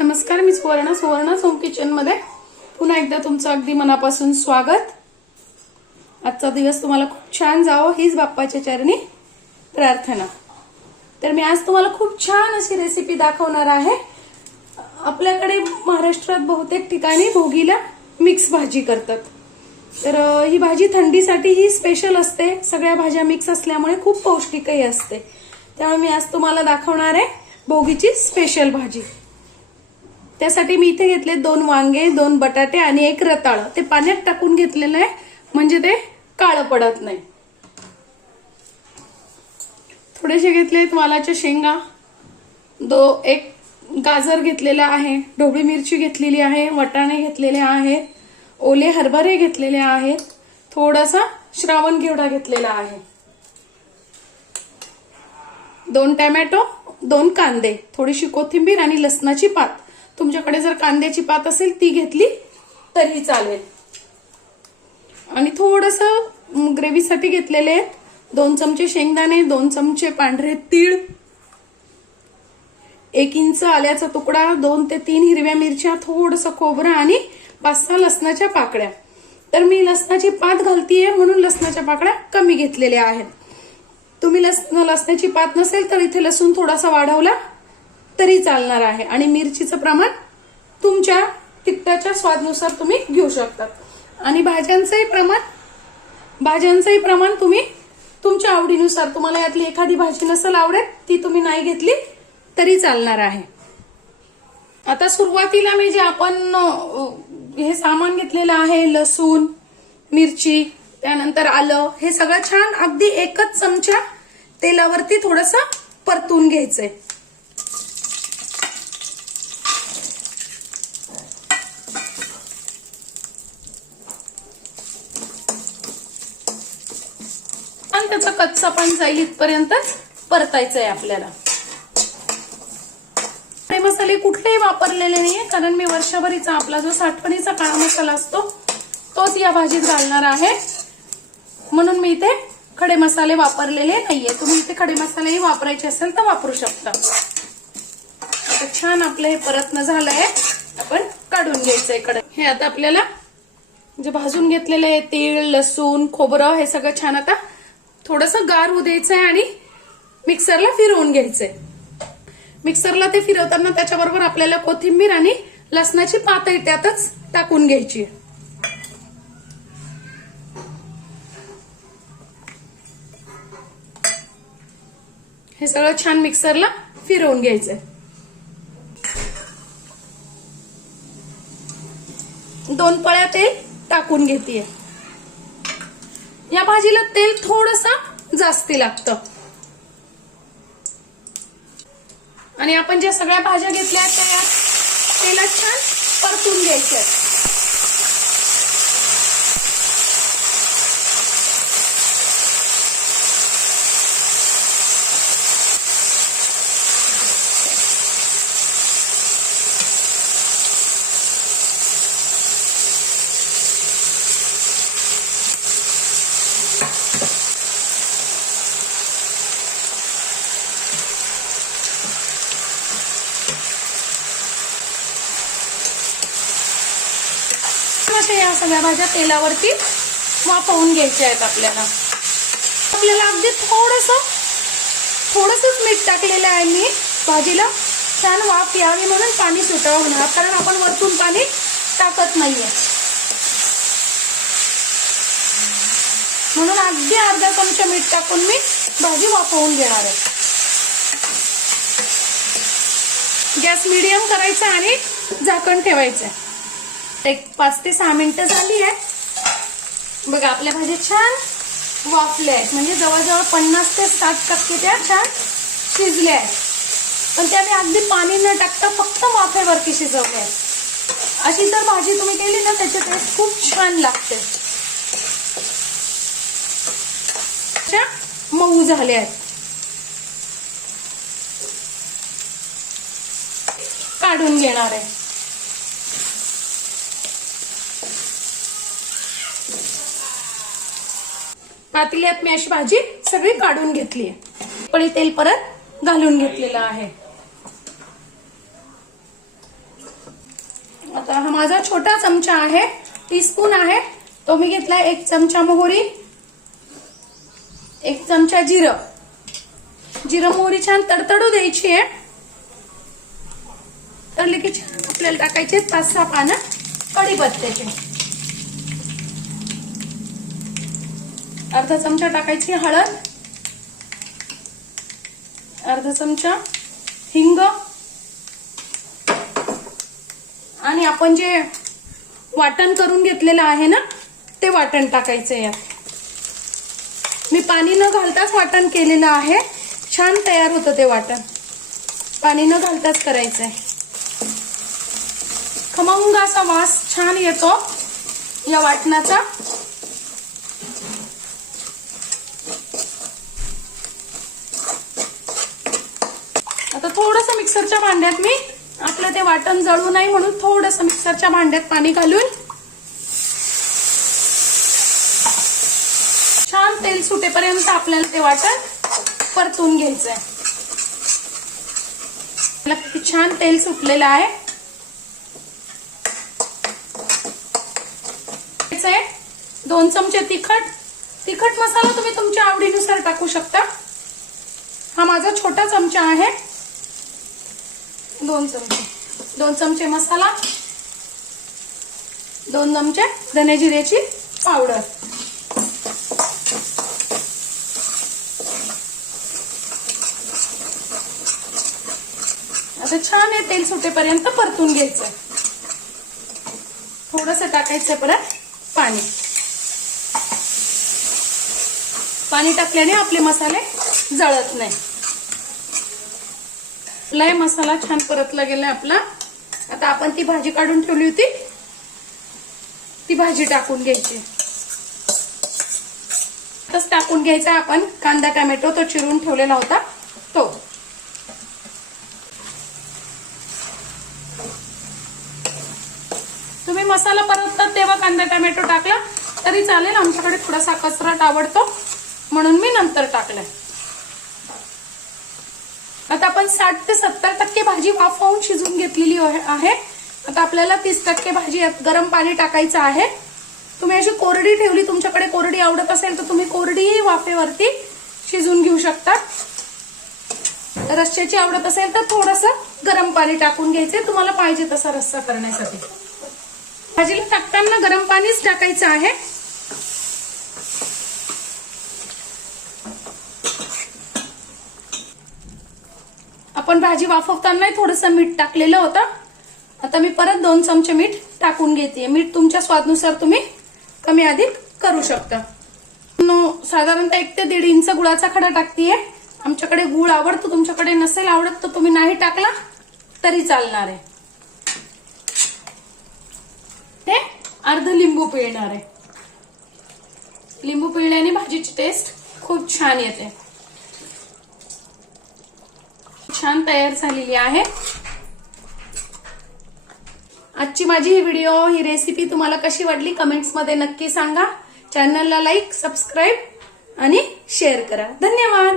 नमस्कार, मी सुवर्ण सोम किचन मध्ये पुन्हा एकदा तुमचं अगदी मनापासून स्वागत। आजचा दिवस तुम्हाला खूप छान जावो हीच बाप्पाच्या चरणी प्रार्थना। तर मी आज तुम्हाला खूप छान अशी रेसिपी दाखवणार आहे। आपल्याकडे महाराष्ट्रात बहुतेक ठिकाणी भोगीला मिक्स भाजी करतात। तर ही भाजी थंडीसाठी ही स्पेशल असते। सगळ्या भाज्या मिक्स असल्यामुळे खूप पौष्टिकही असते। त्यामुळे मी आज तुम्हाला दाखवणार आहे भोगीची स्पेशल भाजी। त्यासाठी मी इथे घेतले 2 वांगे, 2 बटाटे आणि 1 रताळ। ते पाण्यात टाकून घेतलेलं आहे म्हणजे ते काळं पडत नाही। थोडेसे घेतले वालाच्या शेंगा, 1 गाजर घेतलेला आहे, ढोबळी मिरची घेतलेली आहे, वटाणे घेतलेले आहेत, ओले हरभरे घेतलेले आहेत, थोडासा श्रावण घेवडा घेतलेला आहे, 2 टोमॅटो, 2 कांदे, थोडीशी कोथिंबीर आणि लसणाची पात। तुमच्याकडे जर कांद्याची पात असेल ती घेतली तरी चालेल। आणि थोडंसं ग्रेव्हीसाठी घेतलेले 2 चमचे शेंगदाणे, 2 चमचे पांढरे तीळ, 1 इंच आल्याचा तुकडा, 2 ते 3 हिरव्या मिरच्या, थोडंसं खोबरं आणि 5-6 लसणाच्या पाकळ्या। तर मी लसणाची पात घालतीये म्हणून लसणाच्या पाकळ्या कमी घेतलेल्या आहेत। तुम्ही लसणाची पात नसेल तर इथे लसूण थोडासा वाढवला तरी चालणार आहे। आणि मिरचीचं प्रमाण तुमच्या तिखटाच्या स्वादानुसार तुम्ही घेऊ शकता। आणि भाज्यांचंही प्रमाण तुम्ही तुमच्या आवडीनुसार, तुम्हाला यातली एखादी भाजी नसेल आवडत ती तुम्ही नाही घेतली तरी चालणार आहे। आता सुरुवातीला मी जे आपण हे सामान घेतलेलं आहे, लसूण, मिरची, त्यानंतर आलं, हे सगळं छान अगदी 1च चमचा तेलावरती थोडंसं परतून घ्यायचंय। त्याचा कच्चा पण जाईल इथपर्यंत परतायचंय आपल्याला। हे मसाले कुठलेही वापरलेले नाहीये कारण मी वर्षभरीचा आपला जो साठवणीचा काळा मसाला असतो तोच या भाजीत घालणार आहे, म्हणून मी इथे खडे मसाले वापरलेले नाहीये। तुम्ही इथे खडे मसालेही वापरायचे असेल तर वापरू शकता। आता छान आपलं हे परतणं झालंय, आपण काढून घ्यायचंय कडे। हे आता आपल्याला जे भाजून घेतलेलं आहे तीळ, लसूण, खोबरं, हे सगळं छान आता थोडंसं गार होऊ द्यायचंय आणि मिक्सरला फिरवून घ्यायचंय। मिक्सरला ते फिरवताना त्याच्याबरोबर आपल्याला कोथिंबीर आणि लसणाची पातही त्यातच टाकून घ्यायची। हे सगळं छान मिक्सरला फिरवून घ्यायचंय। 2 पळ्या तेल टाकून घेतेय। या भाजीला तेल थोडंसं जास्ती लागतं। आणि आपण ज्या सगळ्या भाज्या घेतल्या त्या तेलात छान परतून घ्यायच्या। या सगळ्या भाज्या तेलावरती वाफवून घ्यायच्या आहेत आपल्याला। अगदी थोडंसंच मीठ टाकलेलं आहे मी, भाजीला छान वाफ यावी म्हणून पाणी सुटावं म्हणून, कारण आपण वरतून पाणी टाकत नाहीये। म्हणून अगदी अर्धा चमचा मीठ टाकून मी भाजी वाफवून घेणार आहे। गॅस मीडियम करायचा आणि झाकण ठेवायचं। 5 ते 6 मिनिटं झाली आहे बघा। आपल्या भाज्या छान वाफल्या आहेत, म्हणजे जवळजवळ 50 ते 60% त्या छान शिजल्या आहेत। पण त्या मी अगदी पाणी न टाकता फक्त वाफेवरती शिजवल्या आहेत। अशी जर भाजी तुम्ही केली ना त्याची टेस्ट खूप छान लागते। मऊ झाल्या आहेत, काढून घेणार आहे। पातेल्यात मी अशी भाजी सगळी काढून घेतली आहे। पळी तेल परत घालून घेतलेलं आहे। आता हा माझा छोटा चमचा आहे, टीस्पून आहे, तो मी घेतला. 1 चमचा मोहरी, 1 चमचा जिरं. जिरं मोहरी छान तडतडू द्यायची आहे. तळले की छान आपल्याला टाकायचे 5-6 पानं कढीपत्त्याचे. अर्धा चमचा टाकायची हळद, अर्धा चमचा हिंग आणि आपण जे वाटण करून घेतलेलं आहे ना ते वाटण टाकायचं यात. मी पाणी न घालताच वाटण केलेलं आहे. छान तयार होतं ते वाटण. पाणी न घालताच करायचंय. खमंग असा वास छान येतो या वाटणाचा. आता थोडंसं मिक्सरच्या भांड्यात मी आपलं ते वाटण जळू नाही म्हणून थोडंसं मिक्सरच्या भांड्यात पाणी घालून छान तेल सुटेपर्यंत आपल्याला ते वाटण परतून घ्यायचंय. किती छान तेल सुटलेलं आहे. 2 चमचे तिखट मसाला तुम्ही तुमच्या आवडीनुसार टाकू शकता. हा माझा छोटा चमचा आहे. 2 चमचे मसाला, 2 चमचे धने जिऱ्याची पावडर. आता छान हे तेल सुटेपर्यंत परतून घ्यायचं. थोडंसं टाकायचं परत पाणी. पाणी टाकल्याने आपले मसाले जळत नाही. लय मसाला छान परतला गेला आपला. आता आपण ती भाजी काढून ठेवली होती ती भाजी टाकून घ्यायची. तसं टाकून घ्यायचा आपण कांदा टोमॅटो तो चिरून ठेवलेला होता तो. तुम्ही मसाला परततात तेव्हा कांदा टोमॅटो टाकला तरी चालेल. आमच्याकडे थोडासा कचरट आवडतो म्हणून मी नंतर टाकलाय. आता आपण 60 ते 70% भाजी वाफवून शिजून घेतलेली आहे. आता आपल्याला 30% भाजी गरम पाणी टाकायचं आहे. तुम्ही अशी कोरडी ठेवली, तुमच्याकडे कोरडी आवडत असेल तर तुम्ही कोरडी वाफेवरती शिजून घेऊ शकता. रस्स्याची आवडत असेल तर थोडंसं गरम पाणी टाकून घ्यायचे तुम्हाला पाहिजे तसा रस्सा करण्यासाठी. भाजीला टाकताना गरम पाणीच टाकायचं आहे. आपण भाजी वाफवताना थोडंसं मीठ टाकलेलं होतं. आता मी परत 2 चमचे मीठ टाकून घेते. मीठ तुमच्या स्वादानुसार तुम्ही कमी अधिक करू शकता. साधारणतः 1 ते 1.5 इंच गुळाचा खडा टाकतेय. आमच्याकडे गुळ आवडतो, तुमच्याकडे नसेल आवडत तर तुम्ही नाही टाकला तरी चालणार आहे. हे अर्ध लिंबू पिळणार आहे. लिंबू पिळल्याने भाजीची टेस्ट खूप छान येते. छान तयार झालेली आहे. आजची माझी ही रेसिपी तुम्हाला कशी वाटली कमेंट्स मध्ये नक्की सांगा. चॅनलला लाईक, सबस्क्राईब आणि शेअर करा. धन्यवाद.